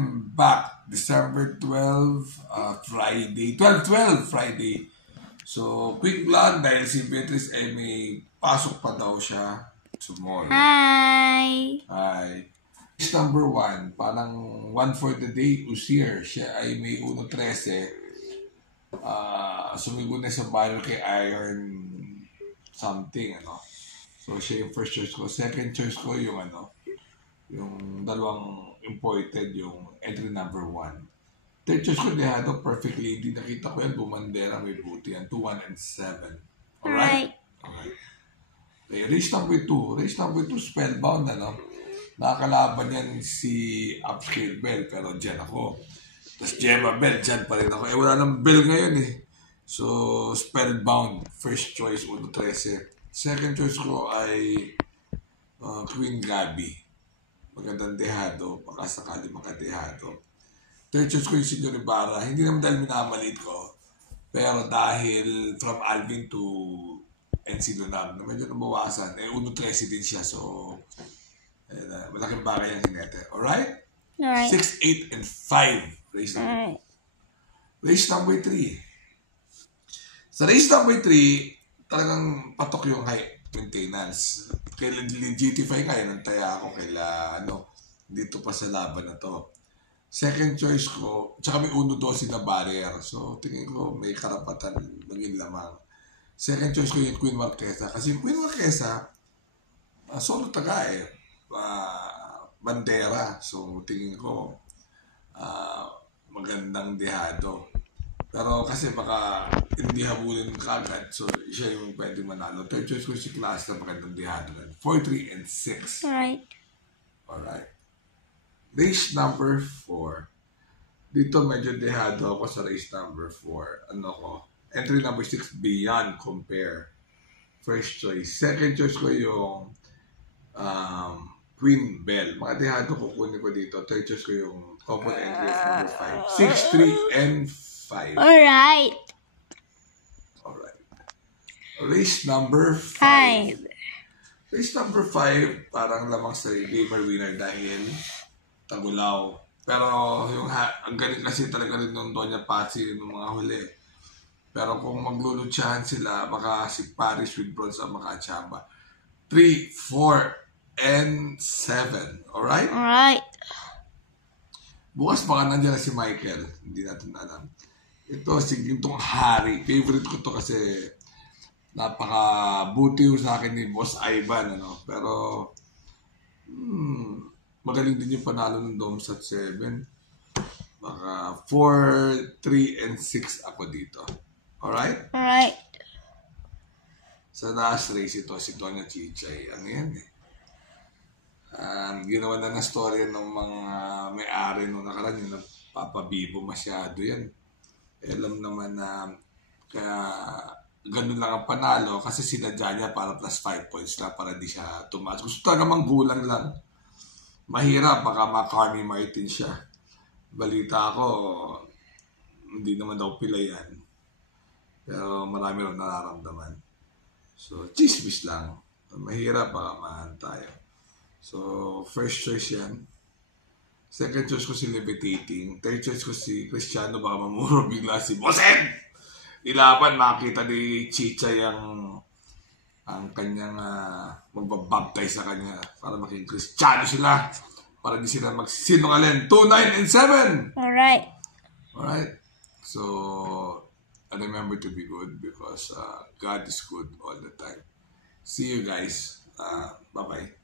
I'm back. December 12, Friday. 12-12, Friday. So, quick vlog dahil si Beatrice ay may pasok pa daw siya tomorrow. Hi! Hi. Number 1, parang one for the day, Usier. Siya ay may 1.13. Sumigo na sa bio kay Iron something, ano. So, siya yung first choice ko. Second choice ko yung yung dalawang imported, yung entry number 1. Third choice ko, Dehado, perfectly. Hindi nakita ko yan. Bumandera, may buti yan. 2, 1, and 7. Alright? Alright. Okay, race number 2. Race number 2, Spellbound, ano. Nakakalaban yan si Upscale Bell, pero dyan ako. Tapos Gemma Bell, dyan pa rin ako. Wala nang Bell ngayon eh. So, Spellbound, first choice, 1.13. Second choice ko ay Queen Gabi. Magandang Dehado, baka sakali makadehado. Third choice ko yung Senyor Ibarra. Hindi naman dahil minamalit ko, pero dahil from Alvin to NC Lunam, na medyo nabawasan, 1.13 din siya, so malaking bagay ang hinete. Alright? 6, 8, and 5. Race number 3. Race number 3. Sa race number 3, talagang patok yung high maintenance. Kaya legitify nga yan, antaya ako kaila dito pa sa laban na to. Second choice ko, tsaka may 1-12 na barrier. So, tingin ko may karapatan maging lamang. Second choice ko yung Queen Marquesa. Kasi yung Queen Marquesa, solo taga bandera. So, tingin ko magandang Dehado. Pero kasi baka hindi habulin kagad. So, siya yung pwede manalo. Third choice ko si Class na magandang Dehado. 4, 3, and 6. Alright. Alright. Race number 4. Dito medyo Dehado ako sa race number 4. Ano ko? Entry number 6, Beyond Compare. First choice. Second choice ko yung Queen Bell. Mga Dehado ko kunin ko dito. Third choice ko yung couple entry number 5. 6, 3, and 5. Alright. Alright. Race number 5. Race number 5, parang lamang sa gamer winner dahil Tagulaw. Pero yung ang galing kasi talaga rin ng Doña Patsy ng mga huli. Pero kung maglulutsahan sila, baka si Paris with bronze ang makachamba. 3, 4, and 7. Alright? Alright. Bukas baka nandiyan na si Michael. Hindi natin alam. Ito, si Gintong Hari. Favorite ko to kasi napaka-buti sa akin ni Boss Ivan. Pero, magaling din yung panalo ng Domsat 7. Baka 4, 3, and 6 ako dito. Alright? Alright. Sa last race ito, si Doña Chichay. Ano yan eh? Ginawa na story ng mga may-ari nung nakaraan yung napapabibo masyado yan. Alam naman na kaya ganun lang ang panalo kasi sinadya niya para plus 5 points lang para di siya tumaas. Gusto talaga manggulang lang. Mahirap, baka McCartney Martin siya. Balita ako, hindi naman daw pila yan. Pero marami rin nararamdaman. So, chismis lang. Mahirap, baka mahan tayo. So, first choice yan. Second choice ko si Levitating. Third choice ko si Cristiano, baka mamuro bigla si Bosen! Ilaban, makita ni Chicha ang kanyang magbabaptize sa kanya para maging Kristiyano sila. Para di sila magsinungaling. 2, 9, and 7! Alright. Alright? So, remember to be good because God is good all the time. See you guys. Bye-bye.